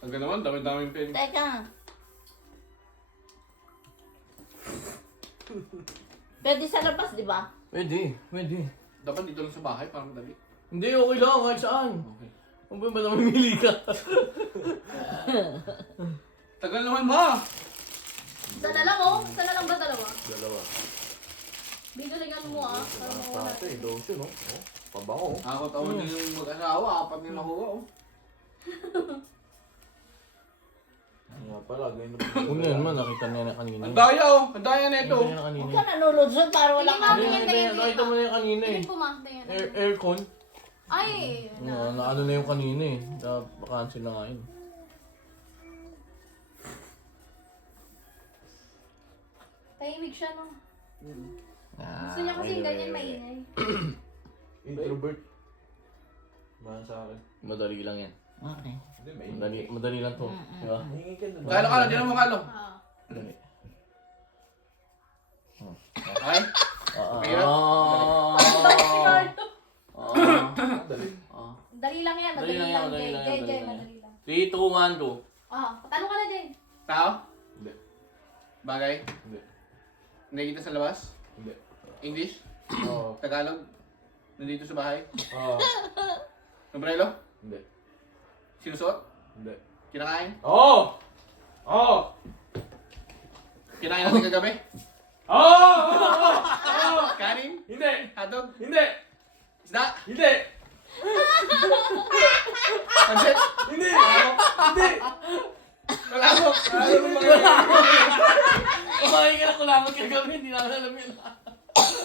Ang naman, dami-daming pen. Teka. Pwede sa labas, di ba? Pwede. Dapat dito lang sa bahay, parang madali. Hindi, okay lang. Kahit saan. Okay. Kung ba na mamili ka? Tagal naman ma! Isa na lang oh. Isa na lang ba dalawa? Dalawa. Bigaligan mo ah. Para mawala. Lotion, no? Oh, pabango. Ako tawag din yung mag-asawa, 4 nila nakuha oh. Nga pala, ganyan na. Kung yan man, nakita niya na kanina. Ang daya oh! Ang daya nito! Nakita niya na kanina. Huwag ka nanulunod para wala Hindi ka. nga, tingin. Nakita mo na yung kanina eh. Tingin ko ma. Tingin. Aircon. Ay! Naano na yung kanina eh. Baka-cancel na nga yun. Tahimik siya no. Gusto niya kasi ganyan maingay. Introvert. Mahal sa akin. Madali lang yan. Okay. Madali lang to. Di ba? Kalo, di na mo kalo. Ah. Madali. Okay? Mahirap? Dali lang yan. Madali lang. Jay, madali lang. 3, 2, 1, go. Patanong ka na Jay. Tao? Hindi. Bagay? Hindi. Nakikita sa labas? Hindi. English? Oo. Tagalog? Nandito sa bahay? Oo. Nombrelo? Hindi. Sinusuot? Hindi. Kinakain? Oo! Oo! Kinain natin kagabi? Oo! Kanin? Hindi! Hotdog? Hindi! Isda? Hindi! Pansit? Hindi! Hindi! Kalabok? Kalabok mga Kumain ka na kulamot kagabi, hindi namin alam yun.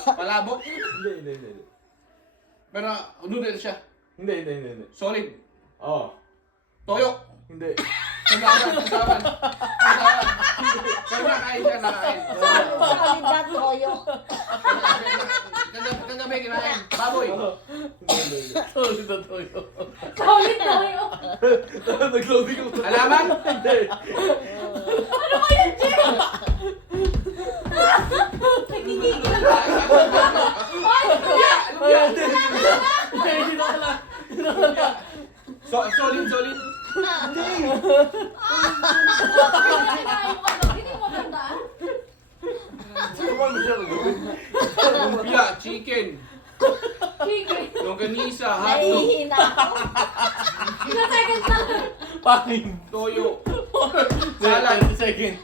Palabok? Hindi. Pero noodle siya. Hindi. Solid. Oo. Toyo. Hindi. Kasawan. Pero nakain siya, nakain. Solid na toyo. Kagabi kinain. Baboy. Hindi. Solid na toyo. Solid na yun. Nag-loading ako. Alaman? Hindi. Ano ba yan Jay? Nagigigil ako. Ay! Hindi na pala. Solid. Hindi mo matandaan? Sumama siya kagabi. Lumpia, chicken, Chicken. longganisa, hotdog, Nahihina ako. Ilang seconds lang. Paking. toyo, Salad. 30 seconds.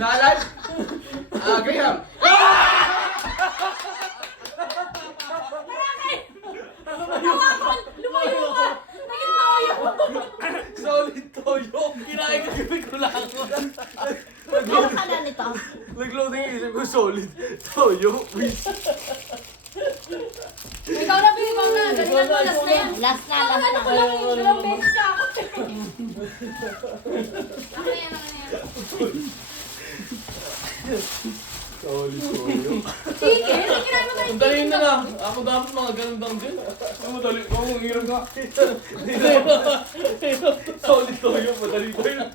salad, graham. Lumayo ka. Naging tayo. Solid toyo. Kinain ka gabi Toyo, which? Ikaw na, Bing, ikaw na. Galingan mo, last na yan. Last na, Ano, last ano na. ko lang yun? Dalawang beses ka ako. Ako na yan, ako na yan. Solid Toyo. Sige, sige na mo tayo. Ang dali na lang. Ako dapat mga ganun lang din. Ang madali ko, ang hirap nga. Solid Toyo, madali pa yun.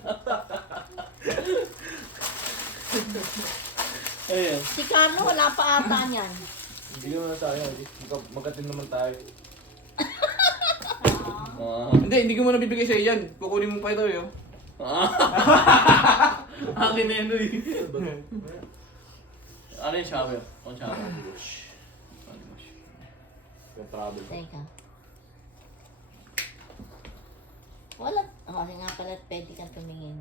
Ayan. Si Carlo, wala pa ata niyan. Hindi naman tayo. Magkatin naman tayo. Hindi ko muna bibigay sa'yo yan. Kukunin mo pa ito yun. Akin na yun eh. Ano yung shower? Ang shower. Travel. Teka. Wala. Kasi nga pala, pwede kang tumingin.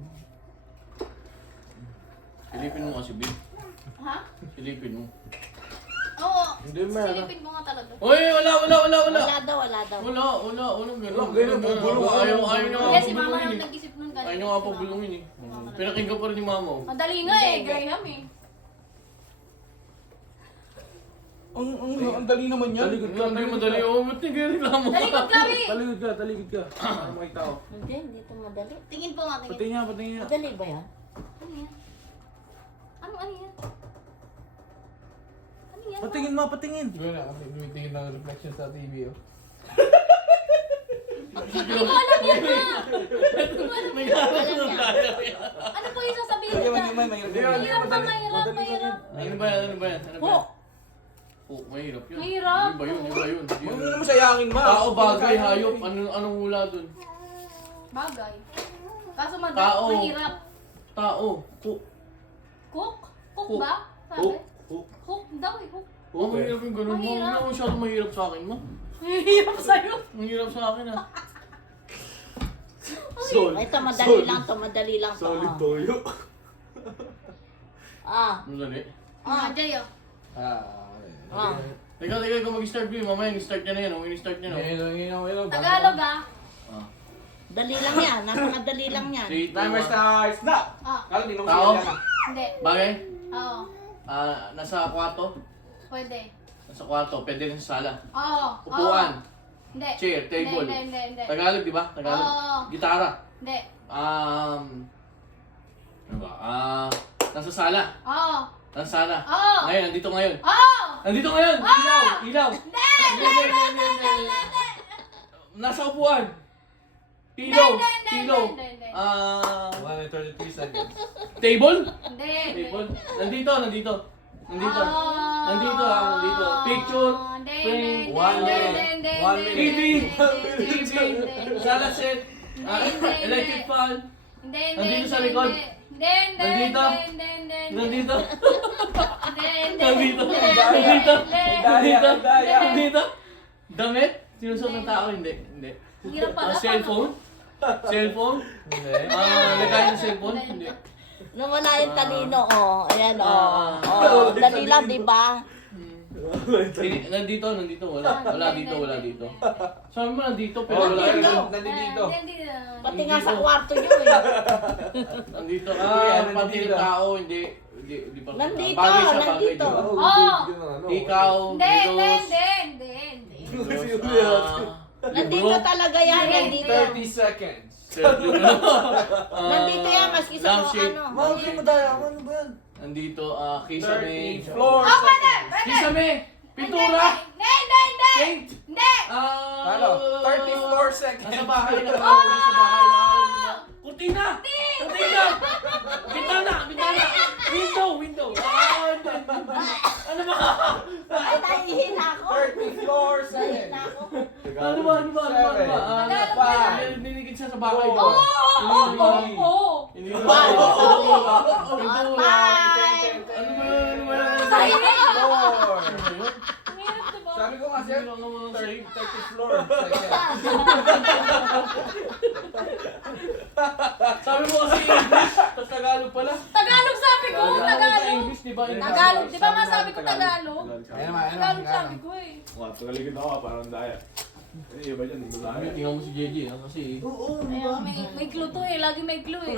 Silipin mo kasi, Big. Ha? Silipin mo. Oo. Hindi, man. Silipin mo nga talaga. Uy, wala. Wala daw. Walang ganun. Ganun, bubulong. Ayaw nyo nga Kaya si mama pabulungin naman eh. nag-isip ng ganito. Ayaw nyo nga pabulungin eh. Pinakinggan pa rin ni mama. oh. Madali nga eh, Graham eh. Ang dali naman yan. Hindi madali. Oh, ba't nag-reklamo ka? Talikod kami! Taligod ka. Para makita ko. Hindi, hindi ito madali. Tingin po nga, tingin. Pati nga. Madali ba yan? Ano yan? Ano yan? Ano yan? Patingin. Diba na, kasi tumitingin ng reflection sa TV, oh. Hindi ko alam yan ha! Nag-aaral na tayo. Ano po yung sasabihin Hindi, niya? Mahirap pa, mahirap. Ano ba yan? Hook! Oh, mahirap yun. Mahirap. Iba yun. Huwag mo naman sayangin, ma. Tao, bagay, hayop. Anong hula dun? Bagay. Kaso madali, Tao. mahirap. Tao. Cook? Cook Cook. ba? Sabi? Hook. Cook daw eh, cook. Oh, mahirap yung ganun mo. Mahirap. Hindi ako masyadong mahirap sa akin, ma. Mahirap sa'yo. Mahirap sa akin, ah. Ito, madali lang to. Solid Toyo. Ah. Madali. Ah, Jay oh. Teka, ikaw mag-start ko. Mamaya, ni-start niya na yan. Ini-start niya na. Tagalog ah. Dali lang yan. Napakadali lang yan. 3, 2, Timer 1. starts now! Ah, Kala, ninong Tao. sila na. hindi. Bagay? Oo. Nasa kwarto? Pwede. Nasa kwarto. Pwede rin sa sala. Oo. Upuan. Hindi. Chair, table. Hindi. Tagalog, di ba? Tagalog. Oo. Gitara. Hindi. Ano ba? Nasa sala. Oo. Nasa sala. Oo. Ngayon, nandito ngayon. Oo! Nandito ngayon! Ilaw! Hindi! Nasa upuan! Pillow! Pillow! Hindi. 1:33 seconds. Table? Hindi. Table? Nandito. Nandito. Nandito. Ah. Nandito. Picture. Hindi. Frame. 1 minute. 1 minute. TV. Sala set. Electric fan. Hindi. Nandito sa likod. Hindi. Nandito. Hindi. Nandito. Hindi. Nandito. Nandito. Nandito. Nandito. Damit? Sinusuot ng tao? Hindi. Hindi. Hirap pala. Cellphone? Cellphone? Hindi. Lagay ng cellphone? Hindi. Nawala yung talino, oh. Ayan, Ah. oh. Dali lang, di ba? Nandito. Wala dito. Sabi mo nandito, pero wala dito. Nandito. Pati nga sa kwarto nyo, eh. Nandito. Nandito. Pati yung tao, hindi pa. Nandito, Bagay siya, bagay nandito. siya. Oh! Ikaw, Hindi. Diyos. Nandito talaga yan, nandito. 30 seconds. Nandito yan, maski sa lampshade. ano. Ano ba yan? Nandito, kisame. 30 floor Oh, pwede! seconds. Kisame! Pintura! Hindi! Paint! Hindi! Ano? 30 floor seconds. Nasa bahay na. Nasa bahay na. Kurtina! Kurtina! Bintana! Window! Ano ba? Ay, nahihina ako. 30 floor seconds. Nahihina ako. Ano ba? Tagalog Niligid siya sa bahay. Oo! Oo! Hindi Bye. Pintura. Bye. Ano ba yan? Sayang! Floor. Hirap diba? Sabi ko kasi, Ano ba yan? 30 floor seconds. Sabi mo kasi English, tapos Tagalog pala. Tagalog sabi ko! Tagalog! English, di ba? Tagalog! Di ba nga sabi ko Tagalog? Ayan naman, Tagalog sabi ko eh. Tagalogin ako parang daya. Iba dyan, hindi daya. Tingnan mo si JJ, kasi... Ayan, may clue to eh. Lagi may clue eh.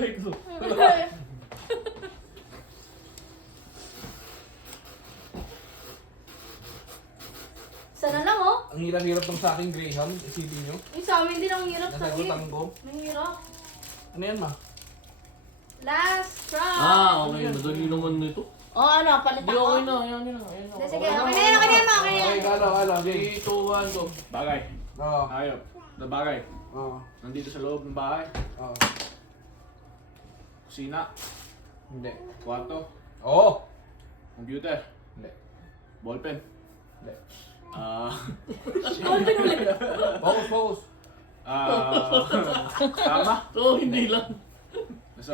Sana lang oh. Ang hirap-hirap ng sa akin, Graham. Isipin nyo. Yung sa amin din ang hirap sa Nasagutan ko. Ang hirap. Ano yan, ma? Last round. Okay. Madali naman nito. O ano, palit Hindi, ako. okay na. Ayan na. Sige, okay na yan, okay na yan, okay na Okay, yan. kala, game. 3, 2, 1, go. Bagay. Oo. Ayop. Na bagay. Oo. Nandito sa loob ng bahay. Oo. Kusina. Hindi. Kwarto. Oo. Computer. Hindi. Ballpen. Hindi. Focus. Kama. Oo, hindi lang. Nasa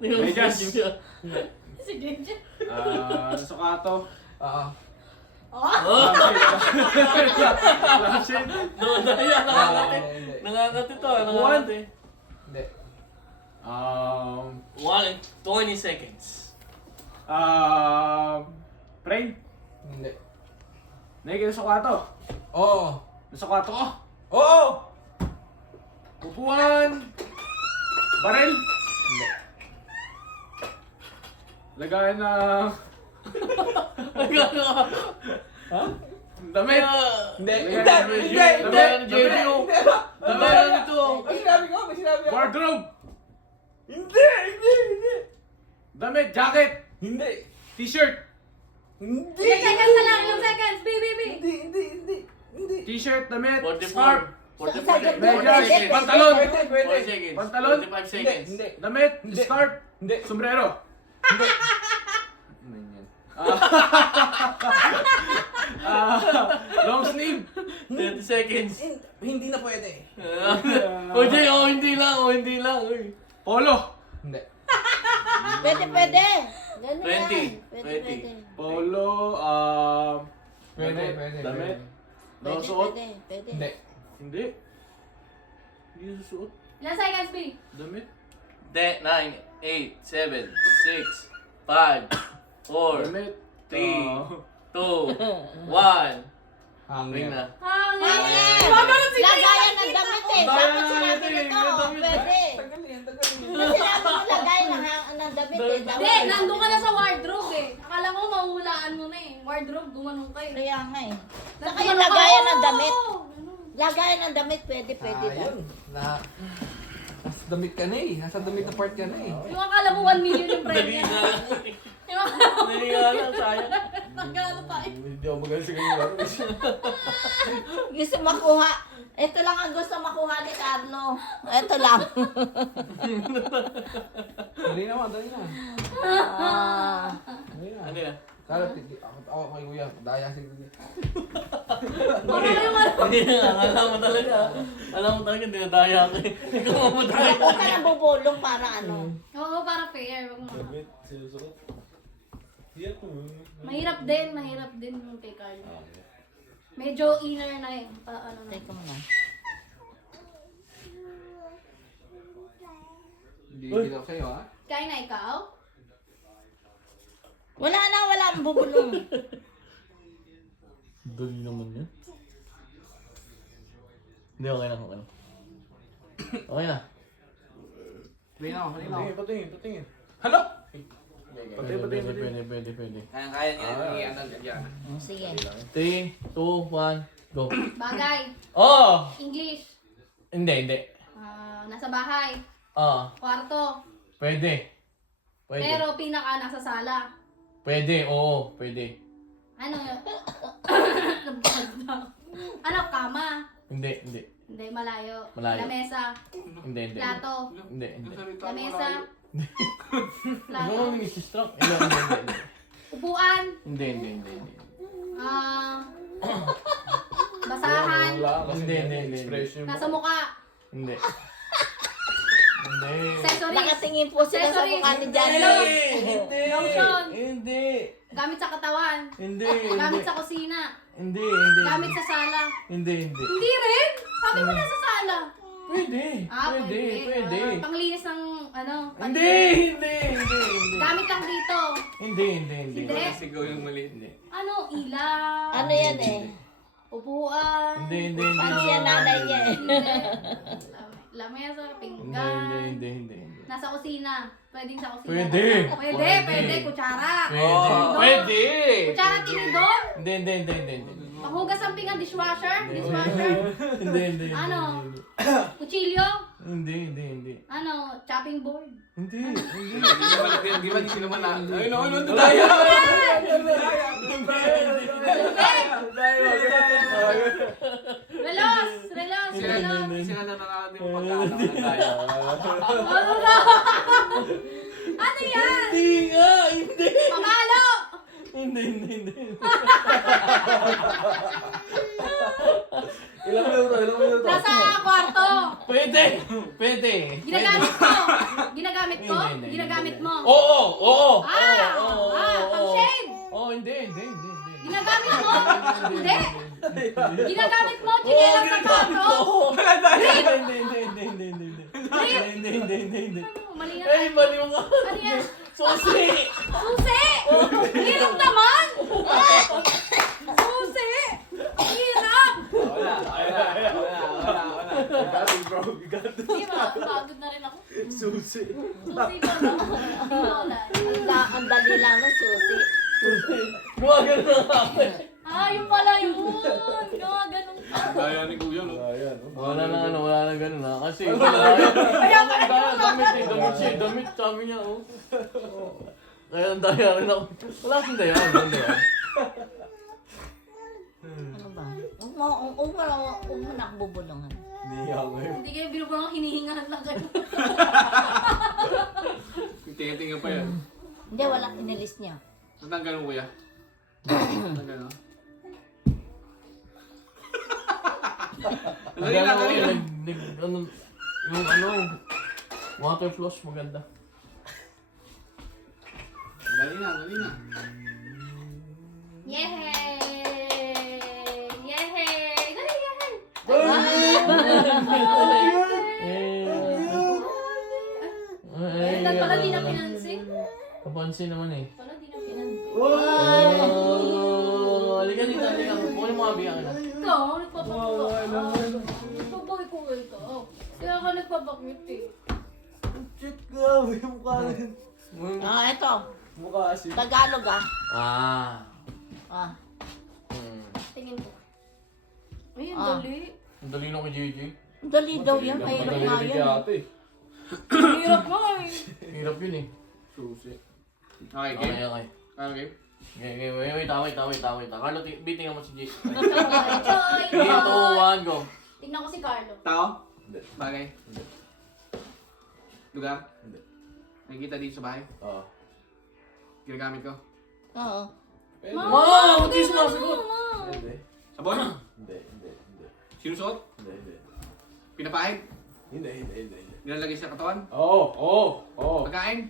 medyas. Sige. Nasa kato. Oo. Lasin. Nadaya, nangangatit. Hindi. Nangangatit to, nangangatit. Hindi. 1 and 20 seconds. Frame. Hindi. Nakikita sa kwarto. Oo. Nasa kwarto ko. Oo! Upuan. Baril. Hindi. Lagayan na Ha? damit. Hindi. Lagayan Hindi. na Hindi. Lagayan na Hindi. JBO. Hindi. Lagayan na ito. May sinabi ko. Wardrobe. Hindi. Damit. Jacket. Hindi. T-shirt. Hindi. Ilang seconds na lang, ilang seconds. Bi. Hindi. T-shirt. Damit. 44. Scarf. 44 Medyas. seconds. Pantalon. 4 seconds. Pantalon. 45 seconds. Hindi. Damit. Hindi. Scarf. Hindi. Sombrero. Long sleeve. 30 seconds. Hindi na pwede. Hindi lang. Uy. Polo. Hindi. Pwede. Ganun 20. yan. 20. Pwede. Polo. Pwede. Damit. Pwede, Suot. pwede. Hindi. Hindi. Hindi susuot. Ilang seconds, Bi? Damit. 10, 9, 8, 7, 6, 5, 4, Damit. 3, 2, 1. Hangin. Ring na. Hangin! Lagayan ng damit eh. Lagayan Dapat ng sinabi damit eh. nito. Damit. Pwede. Tagalin. Kasi sinabi mo lagayan ng damit eh. Hindi, nandun ka na sa wardrobe eh. Akala ko mahuhulaan mo na eh. Wardrobe, gumanong kayo. Kaya nga eh. Saka Naggumanong yung ka, lagayan ng oo. damit. Ganun. Lagayan ng damit, pwede lang. Ayun. Nasa damit ka na eh. Nasa damit na part ka na eh. Yung akala mo 1 million yung Dali premium. na lang. Yung akala mo, Dali nga lang, sayang. nagkano tayo. Hindi ako magaling sa ganyan. Gusto makuha. Ito lang ang gusto makuha ni Carlo. Ito lang. Dali na. Ah. Dali na. Ano yan? Kala, ako kay kuya. Daya si kuya. Baka yung ano. Hindi nga, alam mo talaga, dinadaya ka eh. Ikaw mamadaya. Huwag ka nang bubulong para ano. Oo, para fair. Wag mo. Damit. Sinusuot. Mahirap din yung kay Carlo. Medyo inner na eh. Ano na. Teka muna. Hindi ginaw sa'yo ha. Kaya na ikaw? Wala ang bubulong. Dali naman yan. Hindi, okay lang. Okay na. Dali na. Patingin. Halo! Pwede. Kaya niya. Ano dyan. Sige. 3, 2, 1, go. Bagay. Oh! English. Hindi. Nasa bahay. Kwarto. Pwede. Pero pinaka nasa sala. Pwede, oo, pwede. Ano yun? Ano, kama? Hindi. Hindi, malayo. Malayo. Lamesa. Hindi. Plato. Hindi. Lamesa. Ano Plato. ang nisistrap? Hindi. Upuan. Hindi. Basahan. Hindi. Expression. Nasa muka. Hindi. Accessories. Nakatingin po sila sa mukha ni Johnny. Lotion. Hindi. Gamit sa katawan. Hindi. Gamit sa kusina. Hindi. Gamit sa sala. Hindi. Hindi rin. Sabi mo nasa sala. Pwede. Pwede. Panglinis ng ano. Hindi. Gamit lang dito. Hindi. Hindi. Sigaw yung maliit. Hindi. Ano? Ilaw. Ano yan eh? Upuan. Hindi. Pansi ang nanay niya eh. Lamesa, pinggan. Hindi. Nasa kusina. Pwedeng sa kusina. Pwede. Pwede. Kutsara. Pwede. Kutsara tinidor. Hindi. Panghugas ang pinggan, dishwasher? Dishwasher? Hindi. Ano? Kutsilyo? Hindi. Ano? Chopping board? Hindi. Di ba di sila man ayun, ano, daya! Relos! Sila na nakakating pagkakalang ng daya. Ano na? Ano yan? Hindi. Pamalo! Hindi. Ilang minuto? Nasa kwarto. Pwede. Ginagamit ko? Hindi. Ginagamit mo? Oo. Pang-shave. Hindi. Ginagamit mo? Hindi. Ginagamit mo? Chinelas sa kwarto? Hindi. Mali na Ay, tayo. mali mo ka. Ano yan? Susi! Susi! Hirap naman! Susi! Hirap! Wala. Hindi, pagod na rin ako. Susi. Susi ko, no? Wala. Ang dali lang ng susi. Gumagano na ako. Yung pala yun. Ganun pa. Daya ni Kuya, no? Wala na ganun na. Kasi, Kaya pala damit sabi niya, oh. Kaya ang daya rin ako. Wala kasing daya, Ano ba? Huwag mo na akong bubulungan. Hindi kayo binubulang hinihingahan lang kayo. Tingin-tingin pa yan. Hindi, wala. Inilis niya. Natanggal mo, Kuya. Natanggal, no? Dali na. Yung water flush maganda. Dali na. Yehey! Dali, yehey! Pala di na pinansin. Kapansin naman eh. Pala di na pinansin. Halika dito. Kunin mo abi ang ano. Ikaw, nagpapakita. Nagpapakita ko ito. Kaya ka nagpapakita eh. Shit, grabe yung mukha rin. Ito. Mukha kasi. Tagalog Ah. Tingin ko. Ay, ang Ah. dali. Ang dali lang kay JJ. Dali daw yan. Mahirap nga yan. Ang hirap nga eh. Hirap yun eh. Susi. Okay, Okay. game. Okay. Wait. Carlo, biting mo si JJ. Choy! 3, 2, 1, go. Tingnan ko si Carlo. Tao? Hindi. Bagay? Hindi. Lugar? Hindi. Nakikita dito sa bahay? Oo. Ginagamit ko? Oo. Wow! Hindi sumasagot. Hindi. Sabon? Hindi. Sinusuot? Hindi. Pinapahid? Hindi. Nilalagay sa katawan? Oo. Pagkain?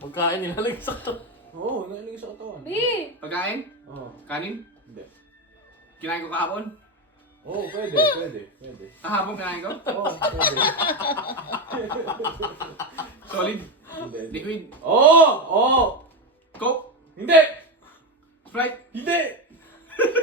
Pagkain nilalagay sa to. Oo, nailig sa katawan. B! Pagkain? Oo. Kanin? Hindi. Kinain ko kahapon? Oo, pwede. Kahapon kinain ko? Oo, pwede. Solid? Hindi. Liquid? Oo! Coke? Hindi! Sprite? Hindi!